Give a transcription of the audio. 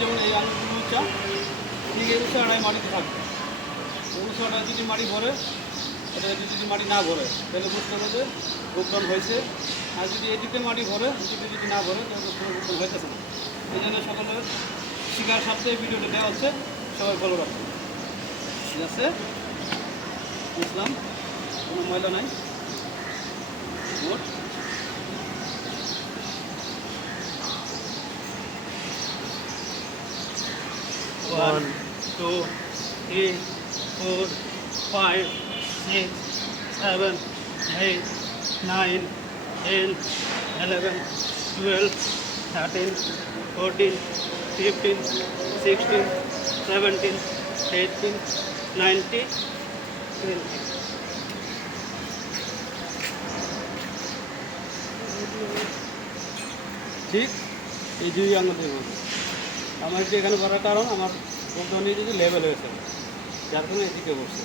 যেমন এই আঙুলগুলো উঁচা, ঠিক এই উঁচাটাই মাটিতে থাকবে। উঁচাটা যদি মাটি ভরে, এটা যদি মাটি না ভরে তাহলে বুঝতে হবে যে রোপণ হয়েছে। আর যদি এদিকে মাটি ভরে, এদিকে যদি না ভরে তাহলে কোনো রোপণ হইতেছে না। এই জন্য সকলের শিকার সপ্তাহে ভিডিওটা দেওয়া হচ্ছে, সবাই ফলো রাখবে। ঠিক আছে, বুঝলাম, কোনো ময়লা নাই। মোট 1 2 3 4 5 6 7 8 9 10 11 12 13 14 15 16 17 18 19 20। ঠিক এই দুই আঙুলের মধ্যে আমার যে এখানে করার কারণ আমার বন্ধু যদি লেভেল হয়েছে, যার জন্য এদিকে বসছে।